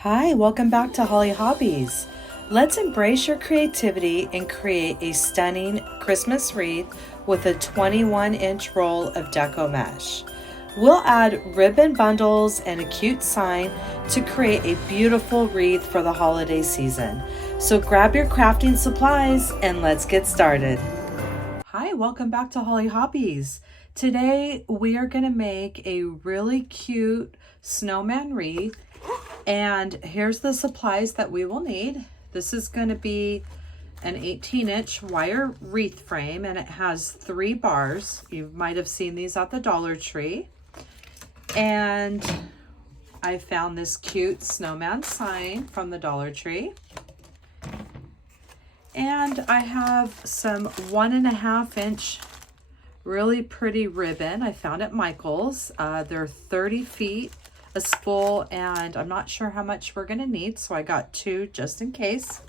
Hi, welcome back to Holly Hobbies. Let's embrace your creativity and create a stunning Christmas wreath with a 21-inch roll of Deco Mesh. We'll add ribbon bundles and a cute sign to create a beautiful wreath for the holiday season. So grab your crafting supplies and let's get started. Hi, welcome back to Holly Hobbies. Today we are going to make a really cute snowman wreath. And here's the supplies that we will need. This is going to be an 18-inch wire wreath frame, and it has 3 bars. You might have seen these at the Dollar Tree. And I found this cute snowman sign from the Dollar Tree. And I have some 1.5-inch really pretty ribbon I found at Michael's. They're 30 feet. A spool, and I'm not sure how much we're going to need, so I got 2 just in case.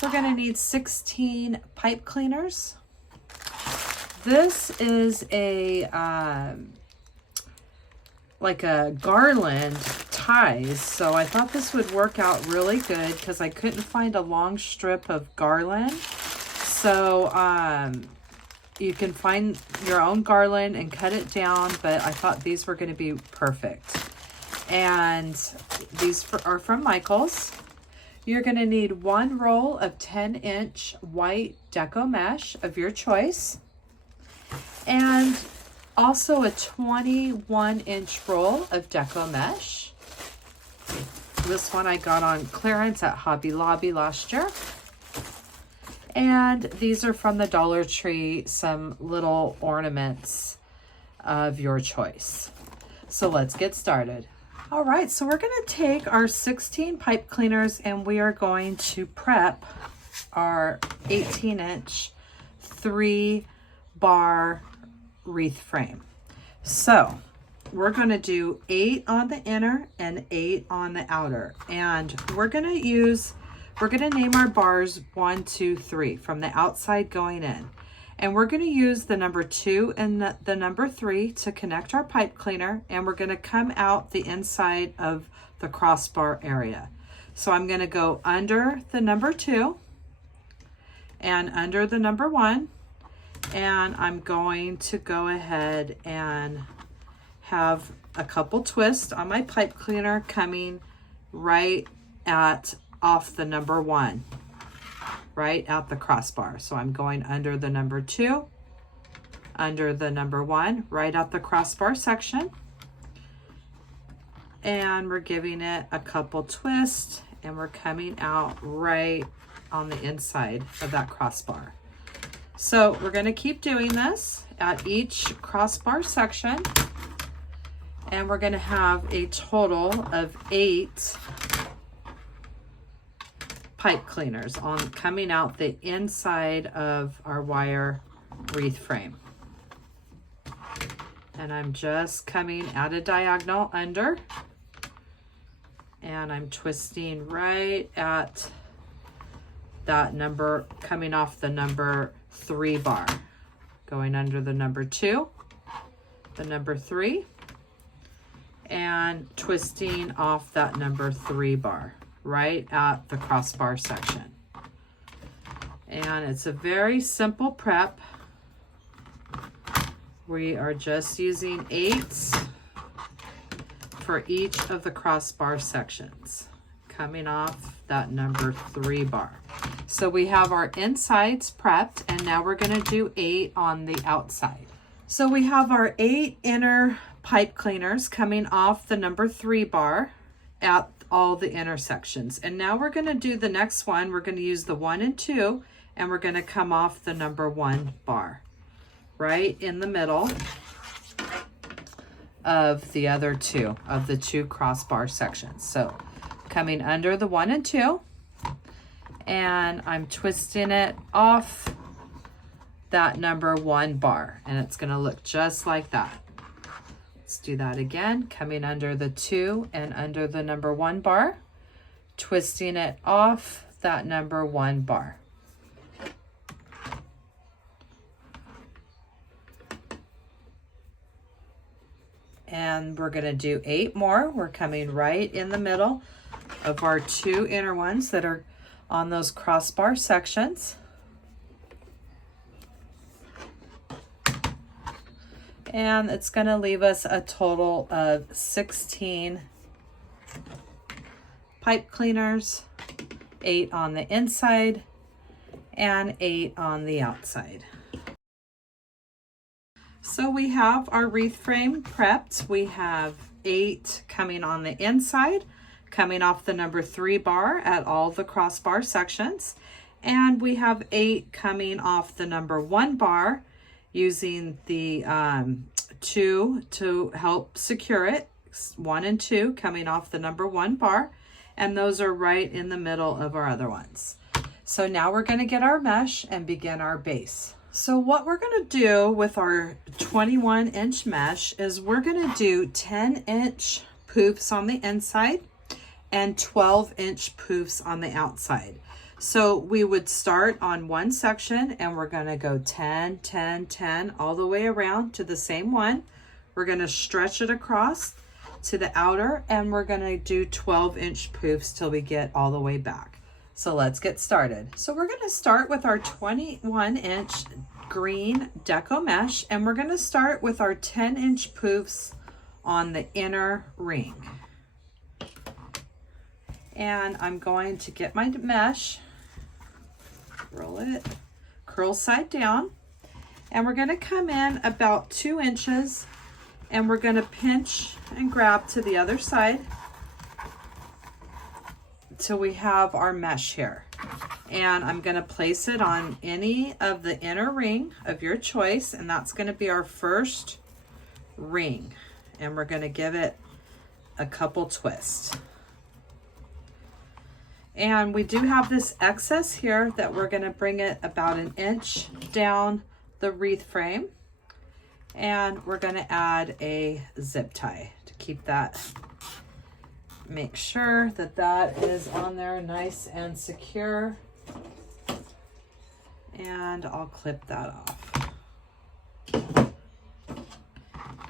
We're going to need 16 pipe cleaners. This is a like a garland ties, so I thought this would work out really good because I couldn't find a long strip of garland. So you can find your own garland and cut it down, but I thought these were going to be perfect. And these are from Michael's. You're going to need 1 roll of 10-inch white Deco Mesh of your choice, and also a 21-inch roll of Deco Mesh. This one I got on clearance at Hobby Lobby last year. And these are from the Dollar Tree, some little ornaments of your choice. So let's get started. All right, so we're going to take our 16 pipe cleaners and we are going to prep our 18-inch 3-bar wreath frame. So we're going to do 8 on the inner and 8 on the outer. And we're going to name our bars 1, 2, 3 from the outside going in. And we're going to use the number 2 and the number 3 to connect our pipe cleaner, and we're going to come out the inside of the crossbar area. So I'm going to go under the number 2 and under the number 1, and I'm going to go ahead and have a couple twists on my pipe cleaner coming right at off the number 1. Right at the crossbar. So I'm going under the number 2, under the number 1, right at the crossbar section. And we're giving it a couple twists, and we're coming out right on the inside of that crossbar. So we're going to keep doing this at each crossbar section. And we're going to have a total of 8 pipe cleaners on coming out the inside of our wire wreath frame. And I'm just coming at a diagonal under, and I'm twisting right at that number, coming off the number 3 bar, going under the number 2, the number 3, and twisting off that number 3 bar right at the crossbar section. And it's a very simple prep. We are just using 8s for each of the crossbar sections, coming off that number 3 bar. So we have our insides prepped, and now we're going to do 8 on the outside. So we have our 8 inner pipe cleaners coming off the number 3 bar at all the intersections. And now we're going to do the next one. We're going to use the 1 and 2, and we're going to come off the number 1 bar right in the middle of the other 2 of the 2 crossbar sections. So coming under the 1 and 2, and I'm twisting it off that number 1 bar, and it's going to look just like that. Let's do that again, coming under the 2 and under the number 1 bar, twisting it off that number 1 bar. and we're going to do 8 more. We're coming right in the middle of our 2 inner ones that are on those crossbar sections. And it's going to leave us a total of 16 pipe cleaners, 8 on the inside and 8 on the outside. So we have our wreath frame prepped. We have 8 coming on the inside, coming off the number 3 bar at all the crossbar sections. And we have 8 coming off the number 1 bar, using the 2 to help secure it, 1 and 2 coming off the number 1 bar, and those are right in the middle of our other ones. So now we're going to get our mesh and begin our base. So what we're going to do with our 21-inch mesh is we're going to do 10-inch poofs on the inside and 12-inch poofs on the outside. So we would start on one section and we're going to go 10, 10, 10 all the way around to the same one. We're going to stretch it across to the outer and we're going to do 12-inch poofs till we get all the way back. So let's get started. So we're going to start with our 21-inch green deco mesh, and we're going to start with our 10-inch poofs on the inner ring. And I'm going to get my mesh, roll it, curl side down, and we're going to come in about 2 inches and we're going to pinch and grab to the other side till we have our mesh here. And I'm going to place it on any of the inner ring of your choice, and that's going to be our first ring, and we're going to give it a couple twists. And we do have this excess here that we're going to bring it about 1 inch down the wreath frame, and we're going to add a zip tie to keep that, make sure that that is on there nice and secure. And I'll clip that off.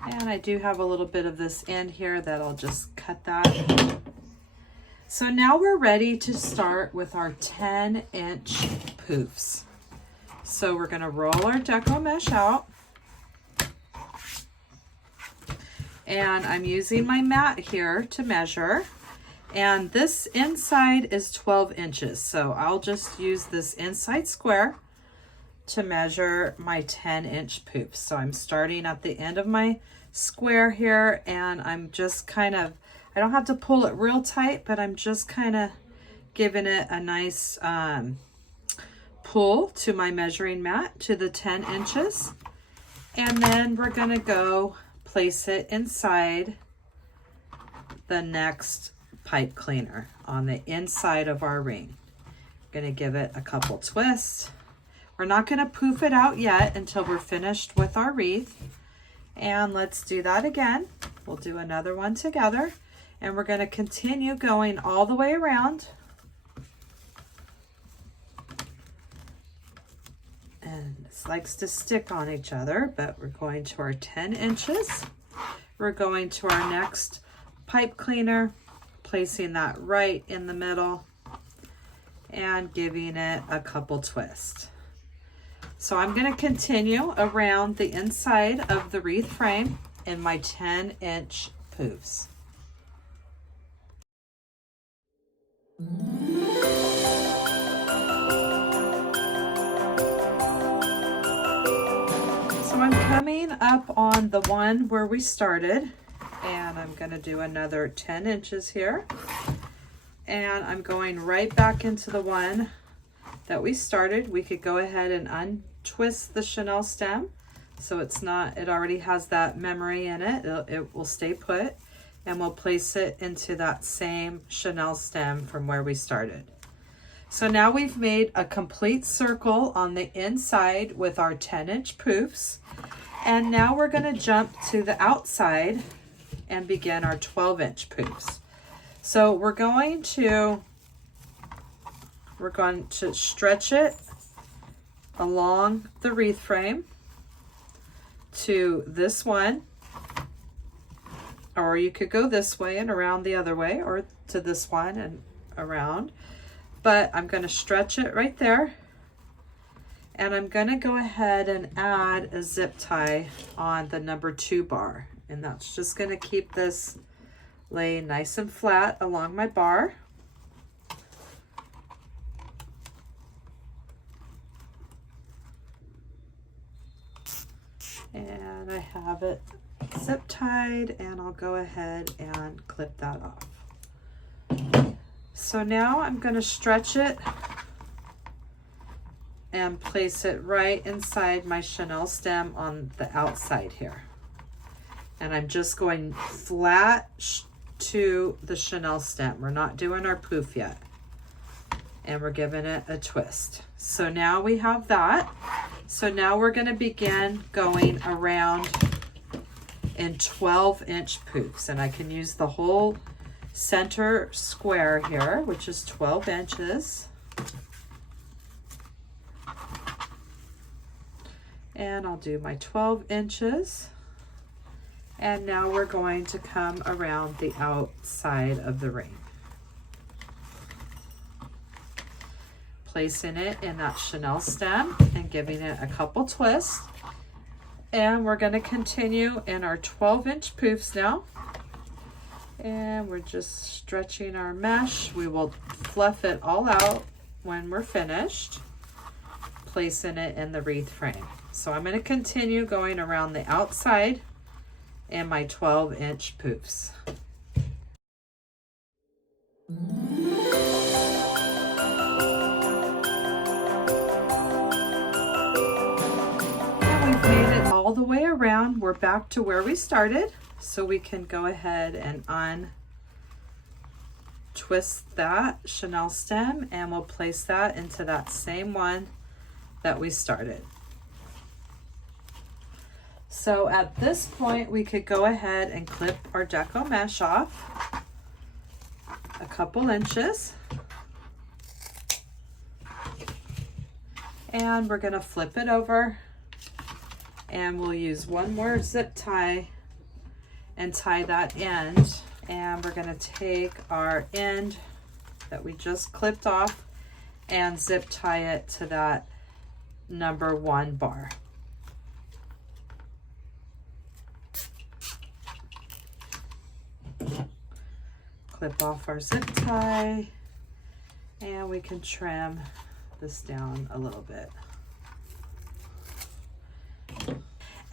And I do have a little bit of this end here that I'll just cut that. So now we're ready to start with our 10-inch poofs. So we're going to roll our deco mesh out. And I'm using my mat here to measure. And this inside is 12 inches. So I'll just use this inside square to measure my 10-inch poofs. So I'm starting at the end of my square here, and I'm just kind of, I don't have to pull it real tight, but I'm just kind of giving it a nice pull to my measuring mat to the 10 inches. And then we're going to go place it inside the next pipe cleaner on the inside of our ring. Going to give it a couple twists. We're not going to poof it out yet until we're finished with our wreath. And let's do that again. We'll do another one together. And we're going to continue going all the way around. And this likes to stick on each other, but we're going to our 10 inches. We're going to our next pipe cleaner, placing that right in the middle and giving it a couple twists. So I'm going to continue around the inside of the wreath frame in my 10-inch poofs. So I'm coming up on the one where we started, and I'm going to do another 10 inches here. And I'm going right back into the one that we started. We could go ahead and untwist the chenille stem so it's not, it already has that memory in it. It will stay put, and we'll place it into that same chenille stem from where we started. So now we've made a complete circle on the inside with our 10-inch poofs, and now we're going to jump to the outside and begin our 12-inch poofs. So we're going to stretch it along the wreath frame to this one, or you could go this way and around the other way, or to this one and around. But I'm going to stretch it right there. And I'm going to go ahead and add a zip tie on the number 2 bar. And that's just going to keep this laying nice and flat along my bar. And I have it zip tied, and I'll go ahead and clip that off. So now I'm going to stretch it and place it right inside my chenille stem on the outside here. And I'm just going flat to the chenille stem. We're not doing our poof yet. And we're giving it a twist. So now we have that. So now we're going to begin going around in 12-inch poofs. And I can use the whole center square here, which is 12 inches. And I'll do my 12 inches. And now we're going to come around the outside of the ring, placing it in that chenille stem and giving it a couple twists. And we're going to continue in our 12-inch poofs now. And we're just stretching our mesh. We will fluff it all out when we're finished, placing it in the wreath frame. So I'm going to continue going around the outside in my 12-inch poofs. All the way around. We're back to where we started, so we can go ahead and untwist that chenille stem, and we'll place that into that same one that we started. So at this point, we could go ahead and clip our deco mesh off a couple inches, and we're going to flip it over. And we'll use one more zip tie and tie that end. And we're going to take our end that we just clipped off and zip tie it to that number 1 bar. Clip off our zip tie, and we can trim this down a little bit.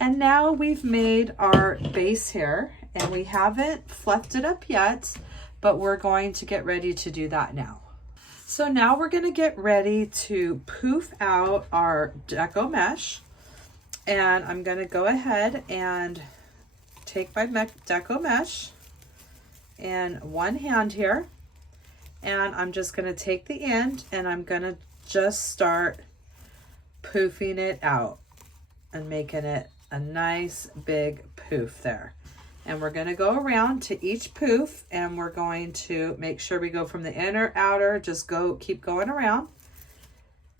And now we've made our base here, and we haven't fluffed it up yet, but we're going to get ready to do that now. So now we're going to get ready to poof out our deco mesh, and I'm going to go ahead and take my deco mesh in one hand here, and I'm just going to take the end and I'm going to just start poofing it out and making it a nice big poof there. And we're going to go around to each poof, and we're going to make sure we go from the inner, outer, just keep going around.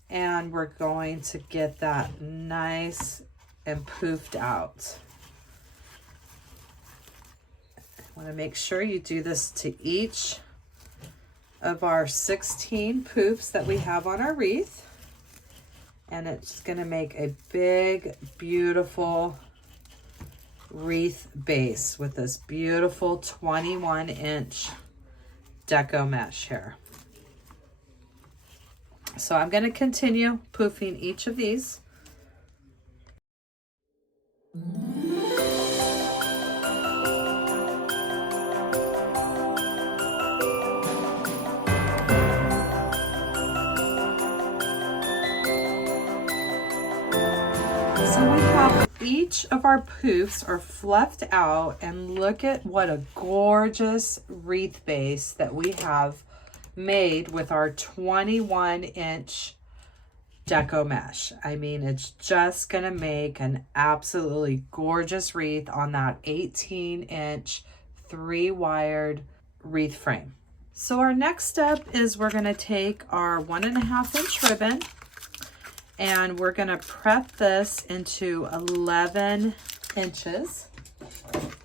And we're going to get that nice and poofed out. I want to make sure you do this to each of our 16 poofs that we have on our wreath. And it's going to make a big, beautiful wreath base with this beautiful 21-inch deco mesh here. So I'm going to continue poofing each of these. Each of our poofs are fluffed out, and look at what a gorgeous wreath base that we have made with our 21-inch deco mesh. I mean, it's just gonna make an absolutely gorgeous wreath on that 18-inch 3-wired wreath frame. So our next step is we're gonna take our 1.5-inch ribbon, and we're going to prep this into 11 inches.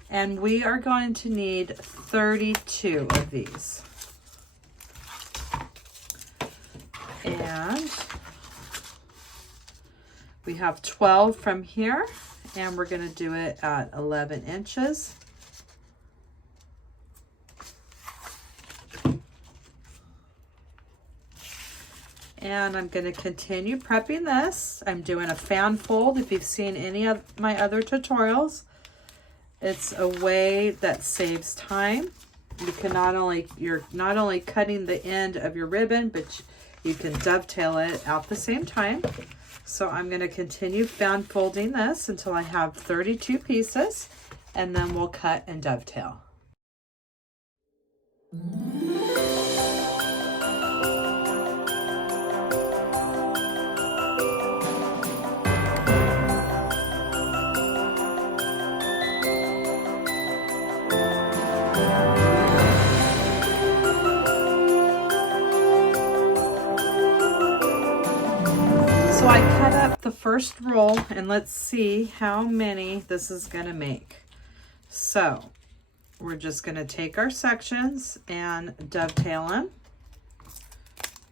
And we are going to need 32 of these. And we have 12 from here, and we're going to do it at 11 inches. And I'm going to continue prepping this. I'm doing a fan fold. If you've seen any of my other tutorials, it's a way that saves time. You can you're not only cutting the end of your ribbon, but you can dovetail it at the same time. So I'm going to continue fan folding this until I have 32 pieces, and then we'll cut and dovetail. So I cut up the first roll, and let's see how many this is going to make. So we're just going to take our sections and dovetail them.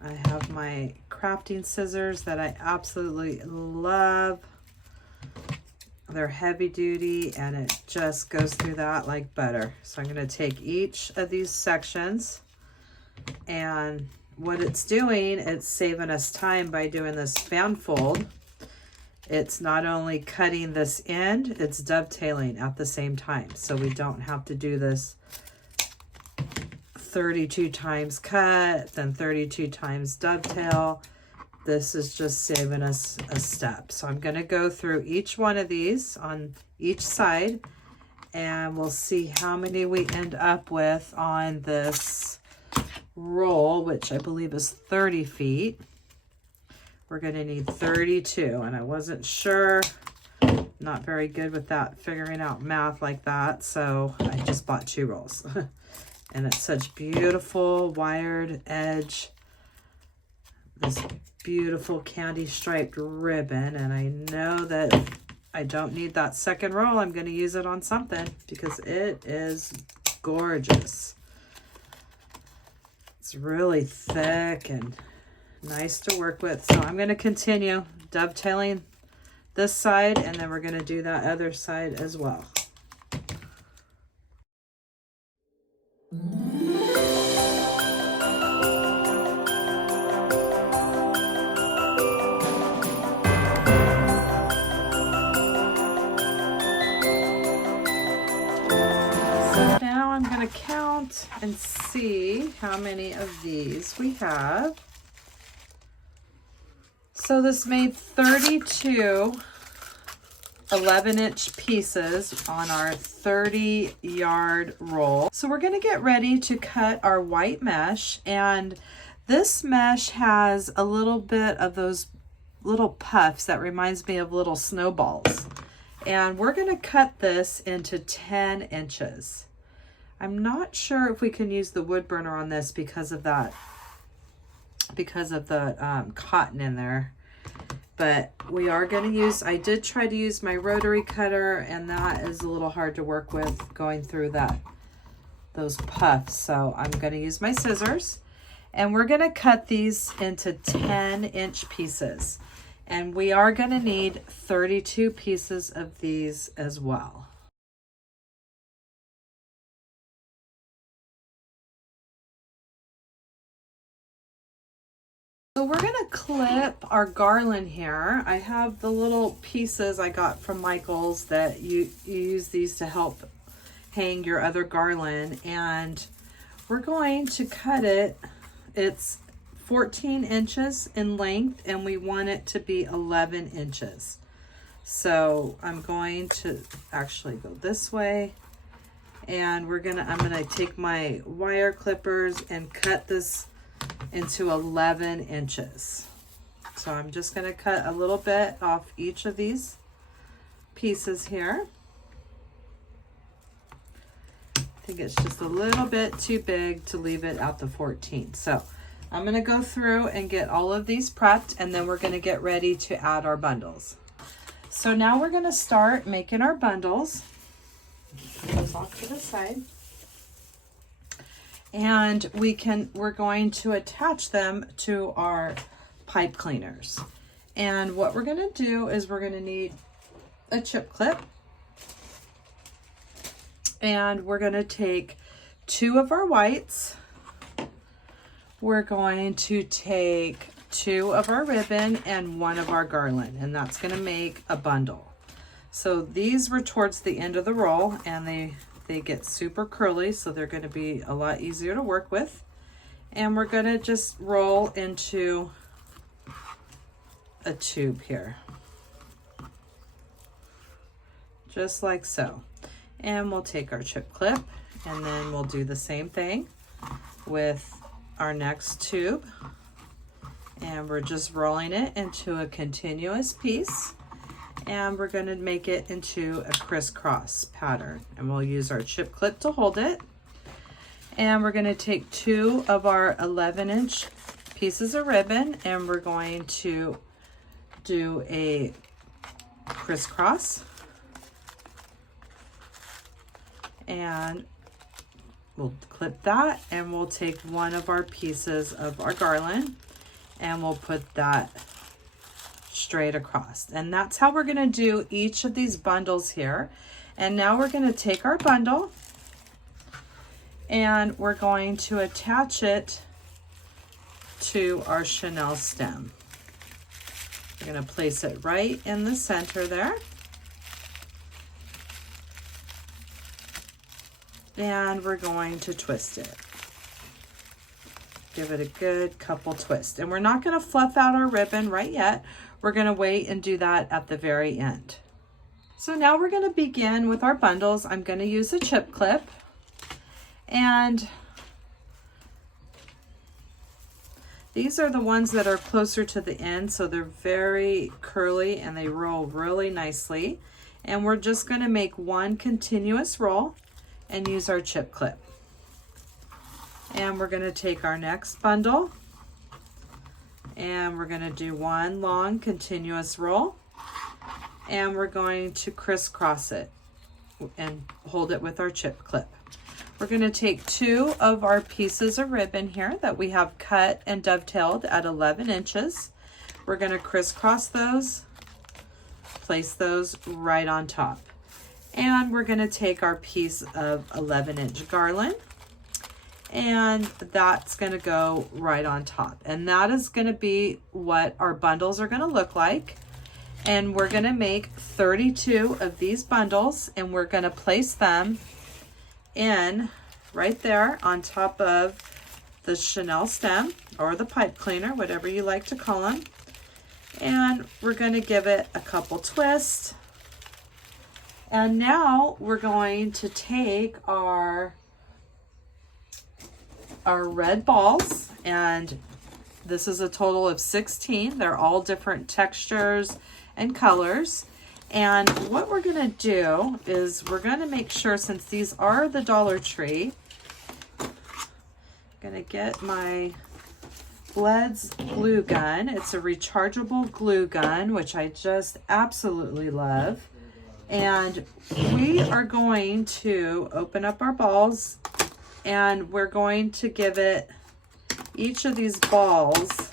I have my crafting scissors that I absolutely love. They're heavy duty, and it just goes through that like butter. So I'm going to take each of these sections, and what it's doing, it's saving us time by doing this fan fold. It's not only cutting this end, it's dovetailing at the same time. So we don't have to do this 32 times cut, then 32 times dovetail. This is just saving us a step. So I'm going to go through each one of these on each side, and we'll see how many we end up with on this roll, which I believe is 30 feet. We're going to need 32, and I wasn't sure, not very good with that, figuring out math like that, so I just bought 2 rolls. And it's such beautiful wired edge, this beautiful candy striped ribbon, and I know that if I don't need that second roll, I'm going to use it on something because it is gorgeous. It's really thick and nice to work with. So I'm going to continue dovetailing this side, and then we're going to do that other side as well. So now I'm going to count and see how many of these we have. So this made 32 11-inch pieces on our 30-yard roll. So we're going to get ready to cut our white mesh, and this mesh has a little bit of those little puffs that reminds me of little snowballs. And we're going to cut this into 10 inches. I'm not sure if we can use the wood burner on this because of that, because of the cotton in there. But we are going to use, I did try to use my rotary cutter, and that is a little hard to work with going through those puffs. So I'm going to use my scissors, and we're going to cut these into 10-inch pieces. And we are going to need 32 pieces of these as well. So we're going to clip our garland here. I have the little pieces I got from Michael's that you use these to help hang your other garland. And we're going to cut it. It's 14 inches in length, and we want it to be 11 inches. So I'm going to actually go this way, and I'm going to take my wire clippers and cut this into 11 inches. So I'm just going to cut a little bit off each of these pieces here. I think it's just a little bit too big to leave it at the 14. So I'm going to go through and get all of these prepped, and then we're going to get ready to add our bundles. So now we're going to start making our bundles. Put those off to the side. And we're going to attach them to our pipe cleaners. And what we're going to do is we're going to need a chip clip. And we're going to take 2 of our whites. We're going to take 2 of our ribbon and 1 of our garland. And that's going to make a bundle. So these were towards the end of the roll, and they get super curly, so they're going to be a lot easier to work with. And we're going to just roll into a tube here, just like so. And we'll take our chip clip, and then we'll do the same thing with our next tube. And we're just rolling it into a continuous piece. And we're going to make it into a crisscross pattern, and we'll use our chip clip to hold it. And we're going to take 2 of our 11-inch pieces of ribbon, and we're going to do a crisscross, and we'll clip that, and we'll take 1 of our pieces of our garland, and we'll put that straight across. And that's how we're going to do each of these bundles here. And now we're going to take our bundle, and we're going to attach it to our chenille stem. We're going to place it right in the center there. And we're going to twist it. Give it a good couple twists. And we're not going to fluff out our ribbon right yet. We're going to wait and do that at the very end. So now we're going to begin with our bundles. I'm going to use a chip clip. And these are the ones that are closer to the end, so they're very curly and they roll really nicely. And we're just going to make 1 continuous roll and use our chip clip. And we're going to take our next bundle, and we're going to do 1 long continuous roll, and we're going to crisscross it and hold it with our chip clip. We're going to take 2 of our pieces of ribbon here that we have cut and dovetailed at 11 inches. We're going to crisscross those, place those right on top. And we're going to take our piece of 11-inch garland, and that's going to go right on top. And that is going to be what our bundles are going to look like. And we're going to make 32 of these bundles, and we're going to place them in right there on top of the chenille stem or the pipe cleaner, whatever you like to call them. And we're going to give it a couple twists. And now we're going to take our red balls, and this is a total of 16. They're all different textures and colors. And what we're going to do is we're going to make sure, since these are the Dollar Tree, I'm going to get my Bleds glue gun. It's a rechargeable glue gun, which I just absolutely love. And we are going to open up our balls, and we're going to give it each of these balls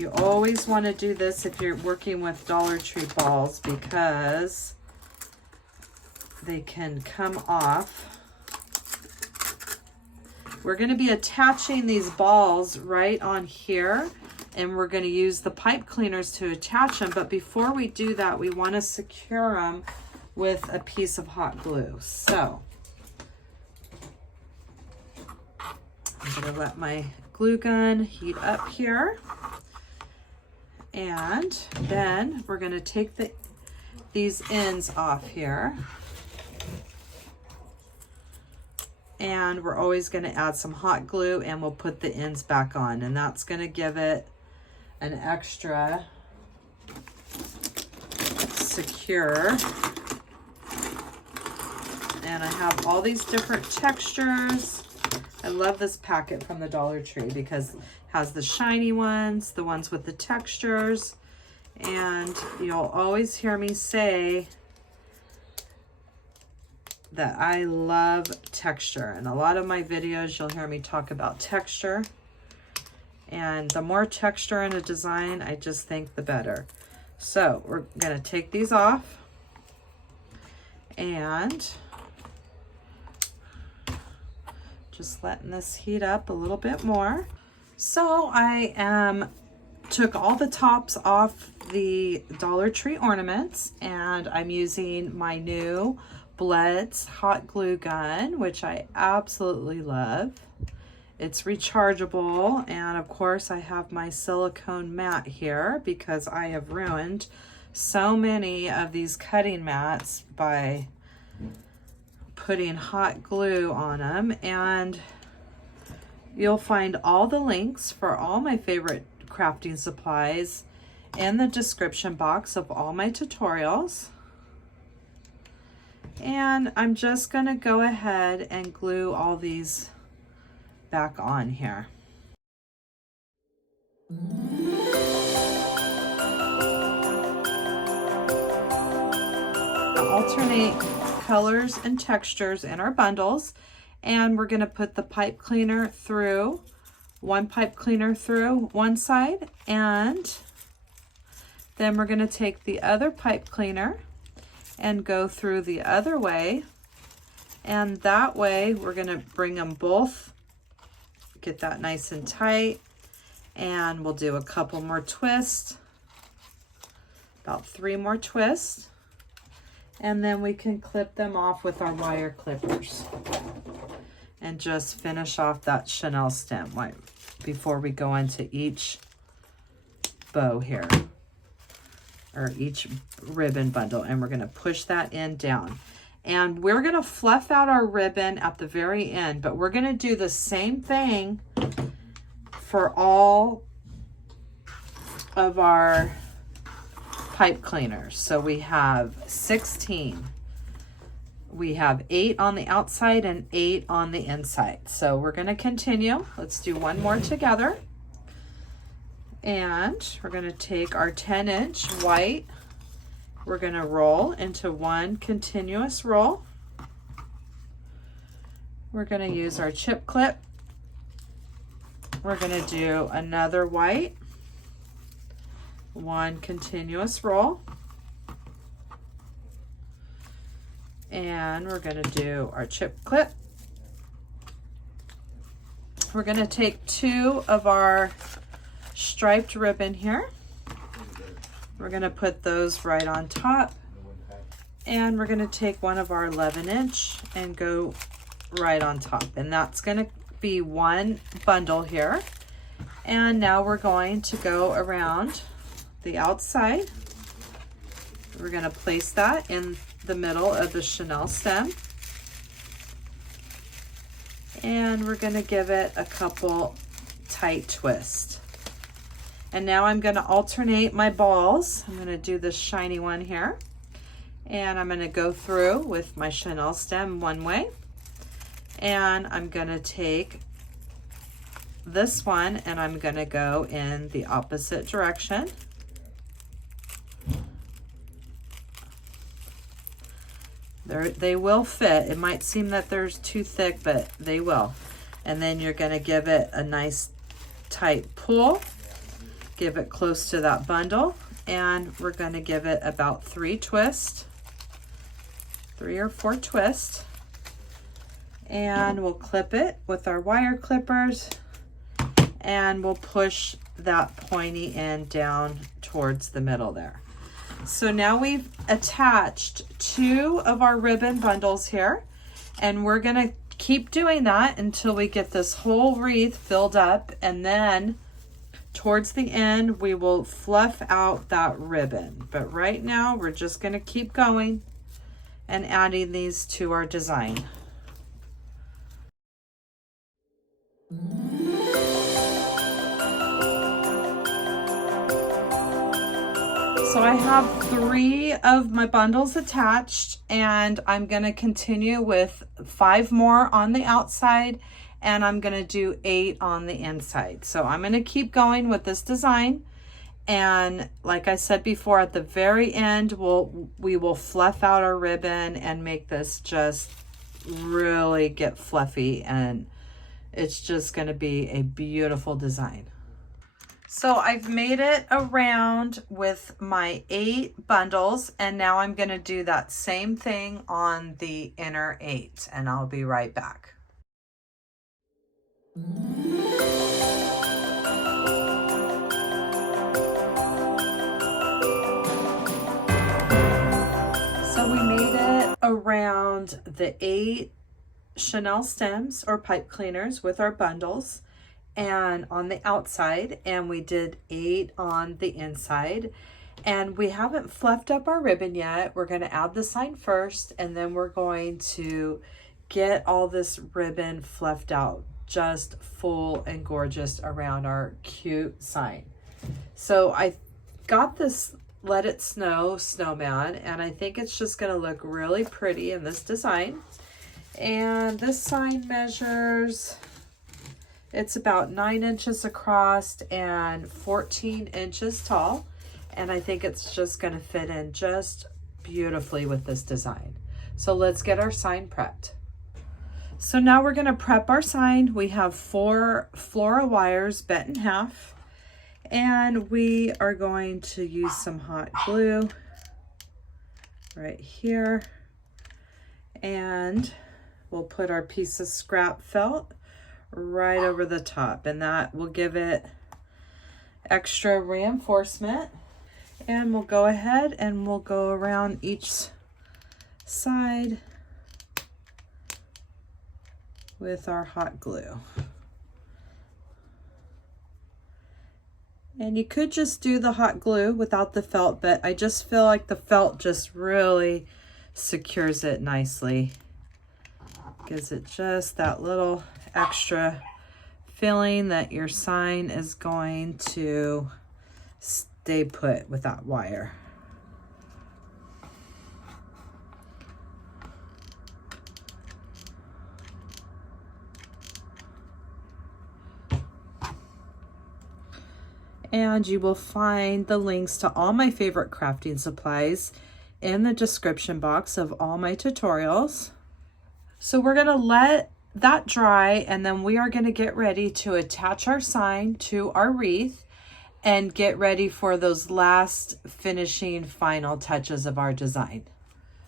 you always want to do this if you're working with Dollar Tree balls, because they can come off. We're going to be attaching these balls right on here, and we're going to use the pipe cleaners to attach them. But before we do that, we want to secure them with a piece of hot glue. So I'm going to let my glue gun heat up here. And then we're going to take these ends off here. And we're always going to add some hot glue, and we'll put the ends back on. And that's going to give it an extra secure. And I have all these different textures. I love this packet from the Dollar Tree because it has the shiny ones, the ones with the textures, And you'll always hear me say that I love texture. In a lot of my videos, you'll hear me talk about texture. And the more texture in a design, I just think the better. So we're gonna take these off and just letting this heat up a little bit more. So I took all the tops off the Dollar Tree ornaments, and I'm using my new Bleds hot glue gun, which I absolutely love. It's rechargeable, and of course I have my silicone mat here because I have ruined so many of these cutting mats by putting hot glue on them. And you'll find all the links for all my favorite crafting supplies in the description box of all my tutorials. And I'm just gonna go ahead and glue all these back on here. Alternate colors and textures in our bundles, and we're gonna put the pipe cleaner through, one pipe cleaner through one side, and then we're gonna take the other pipe cleaner and go through the other way, and that way we're gonna bring them both, get that nice and tight, and we'll do a couple more twists, about 3 more twists, and then we can clip them off with our wire clippers and just finish off that Chanel stem before we go into each bow here, or each ribbon bundle. And we're going to push that end down, and we're going to fluff out our ribbon at the very end, but we're going to do the same thing for all of our pipe cleaners. So we have 16. We have 8 on the outside and 8 on the inside. So we're going to continue. Let's do one more together. And we're going to take our 10-inch white. We're going to roll into one continuous roll. We're going to use our chip clip. We're going to do another white, one continuous roll, and we're going to do our chip clip. We're going to take 2 of our striped ribbon here. We're going to put those right on top, and we're going to take one of our 11-inch and go right on top, and that's going to be one bundle here. And now we're going to go around the outside. We're going to place that in the middle of the Chanel stem, and we're going to give it a couple tight twists. And now I'm going to alternate my balls. I'm going to do this shiny one here, and I'm going to go through with my Chanel stem one way, and I'm going to take this one and I'm going to go in the opposite direction. They will fit. It might seem that they're too thick, but they will. And then you're going to give it a nice tight pull. Give it close to that bundle, and we're going to give it about 3 twists, 3 or 4 twists, and we'll clip it with our wire clippers, and we'll push that pointy end down towards the middle there. So now we've attached 2 of our ribbon bundles here, and we're going to keep doing that until we get this whole wreath filled up, and then towards the end we will fluff out that ribbon. But right now we're just going to keep going and adding these to our design. So I have 3 of my bundles attached, and I'm going to continue with 5 more on the outside, and I'm going to do 8 on the inside. So I'm going to keep going with this design, And like I said before, at the very end, we will fluff out our ribbon and make this just really get fluffy, and it's just going to be a beautiful design. So I've made it around with my 8 bundles, and now I'm going to do that same thing on the inner 8, and I'll be right back. So we made it around the 8 Chanel stems or pipe cleaners with our bundles and on the outside, and we did 8 on the inside. And we haven't fluffed up our ribbon yet. We're going to add the sign first, and then we're going to get all this ribbon fluffed out just full and gorgeous around our cute sign. So I got this Let It Snow snowman, and I think it's just going to look really pretty in this design. And this sign measures, it's about 9 inches across and 14 inches tall. And I think it's just going to fit in just beautifully with this design. So let's get our sign prepped. So now we're going to prep our sign. We have 4 floral wires bent in half. And we are going to use some hot glue right here. And we'll put our piece of scrap felt right over the top, and that will give it extra reinforcement. And we'll go ahead and we'll go around each side with our hot glue. And you could just do the hot glue without the felt, but I just feel like the felt just really secures it nicely. Gives it just that little extra feeling that your sign is going to stay put with that wire. And you will find the links to all my favorite crafting supplies in the description box of all my tutorials. So we're going to let that dry, and then we are going to get ready to attach our sign to our wreath and get ready for those last finishing final touches of our design.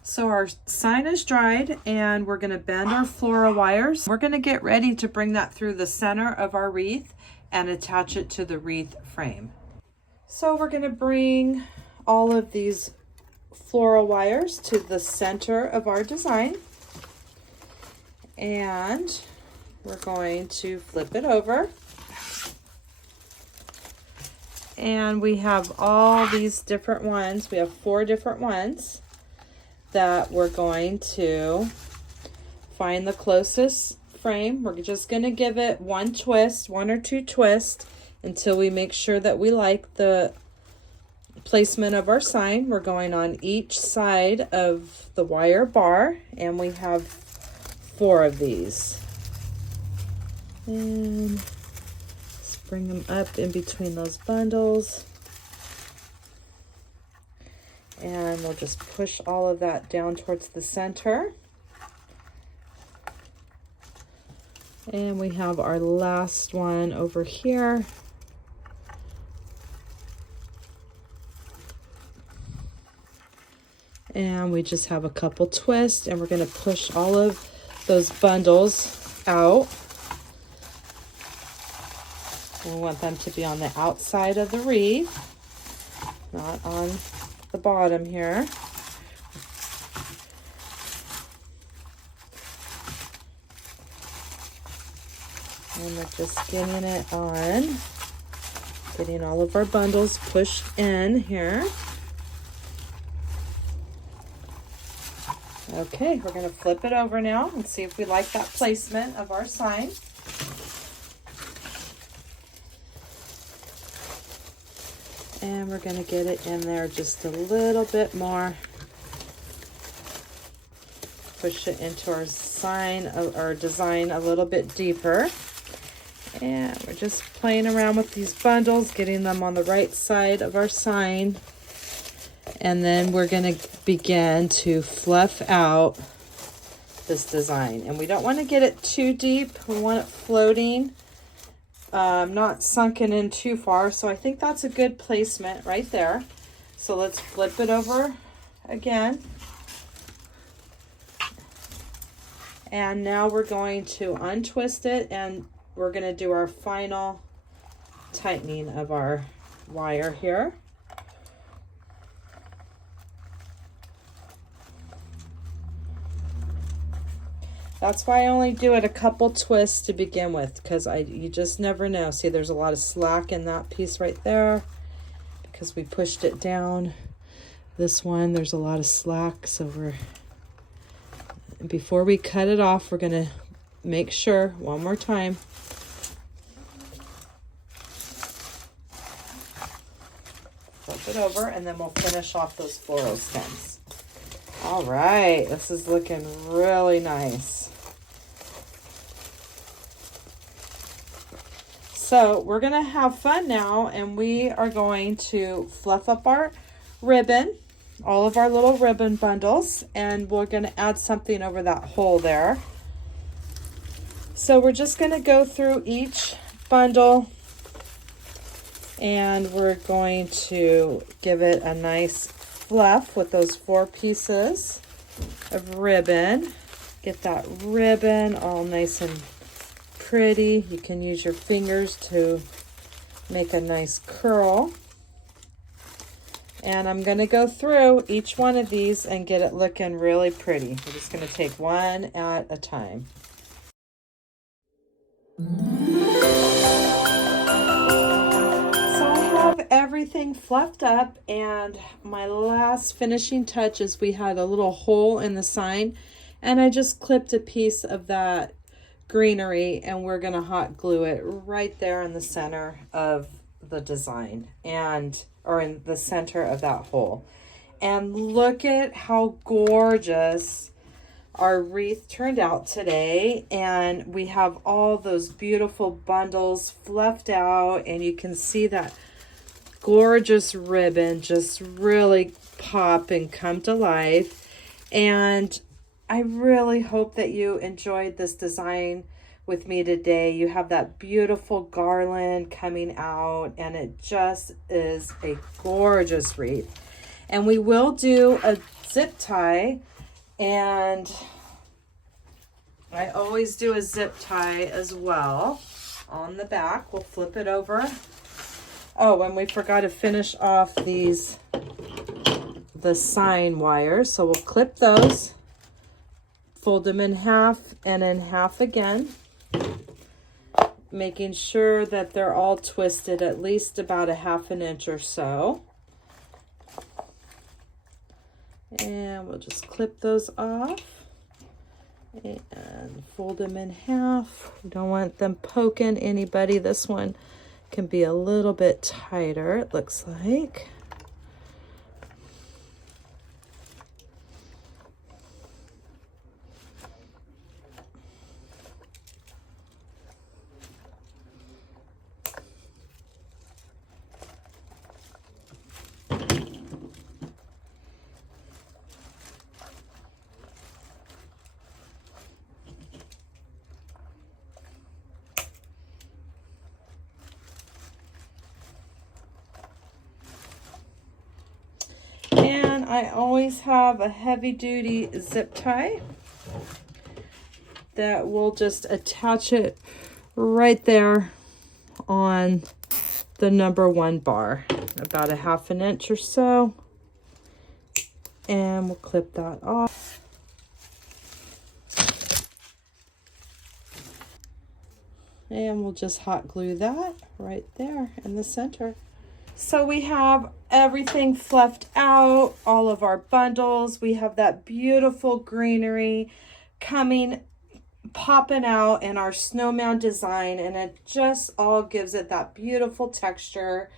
So our sign is dried, and we're going to bend our floral wires. We're going to get ready to bring that through the center of our wreath and attach it to the wreath frame. So we're going to bring all of these floral wires to the center of our design, and we're going to flip it over. And we have all these different ones. We have 4 different ones that we're going to find the closest frame. We're just going to give it 1 twist, 1 or 2 twists, until we make sure that we like the placement of our sign. We're going on each side of the wire bar, and we have 4 of these. And let's bring them up in between those bundles. And we'll just push all of that down towards the center. And we have our last one over here. And we just have a couple twists, and we're going to push all of those bundles out. We want them to be on the outside of the wreath, not on the bottom here. And we're just getting it on, getting all of our bundles pushed in here. Okay, we're going to flip it over now and see if we like that placement of our sign. And we're going to get it in there just a little bit more. Push it into our sign, our design a little bit deeper. And we're just playing around with these bundles, getting them on the right side of our sign. And then we're going to begin to fluff out this design. And we don't want to get it too deep. We want it floating, not sunken in too far. So I think that's a good placement right there. So let's flip it over again. And now we're going to untwist it, and we're going to do our final tightening of our wire here. That's why I only do it a couple twists to begin with, because you just never know. See, there's a lot of slack in that piece right there because we pushed it down. This one, there's a lot of slack, so before we cut it off, we're going to make sure one more time. Flip it over, and then we'll finish off those floral stems. All right, this is looking really nice. So we're going to have fun now, and we are going to fluff up our ribbon, all of our little ribbon bundles, and we're going to add something over that hole there. So we're just going to go through each bundle, and we're going to give it a nice fluff with those 4 pieces of ribbon. Get that ribbon all nice and pretty. You can use your fingers to make a nice curl. And I'm going to go through each one of these and get it looking really pretty. We're just going to take one at a time. So I have everything fluffed up, and my last finishing touch is we had a little hole in the sign, and I just clipped a piece of that greenery, and we're going to hot glue it right there in the center of the design, or in the center of that hole. And look at how gorgeous our wreath turned out today. And we have all those beautiful bundles fluffed out, and you can see that gorgeous ribbon just really pop and come to life. And I really hope that you enjoyed this design with me today. You have that beautiful garland coming out, and it just is a gorgeous wreath. And we will do a zip tie, and I always do a zip tie as well on the back. We'll flip it over. Oh, and we forgot to finish off the sign wires, so we'll clip those, fold them in half and in half again, making sure that they're all twisted at least about a ½ inch or so. And we'll just clip those off and fold them in half. We don't want them poking anybody. This one can be a little bit tighter, it looks like. And I always have a heavy-duty zip tie that will just attach it right there on the #1 bar, about a ½ inch or so. And we'll clip that off. And we'll just hot glue that right there in the center. So we have everything fluffed out, all of our bundles. We have that beautiful greenery popping out in our snowman design, and it just all gives it that beautiful texture.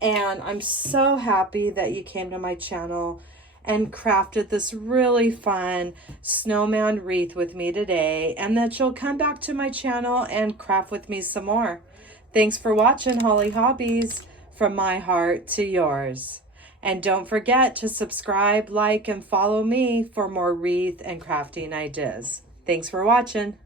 And I'm so happy that you came to my channel and crafted this really fun snowman wreath with me today, and that you'll come back to my channel and craft with me some more. Thanks for watching Holly Hobbies, from my heart to yours. And don't forget to subscribe, like, and follow me for more wreath and crafting ideas. Thanks for watching.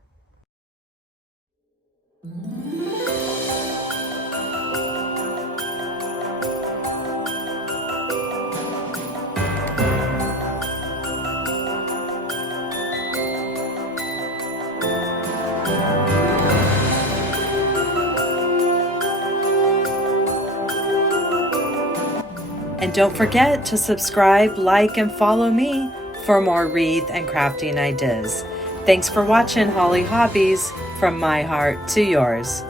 And don't forget to subscribe, like, and follow me for more wreath and crafting ideas. Thanks for watching Holly Hobbies, from my heart to yours.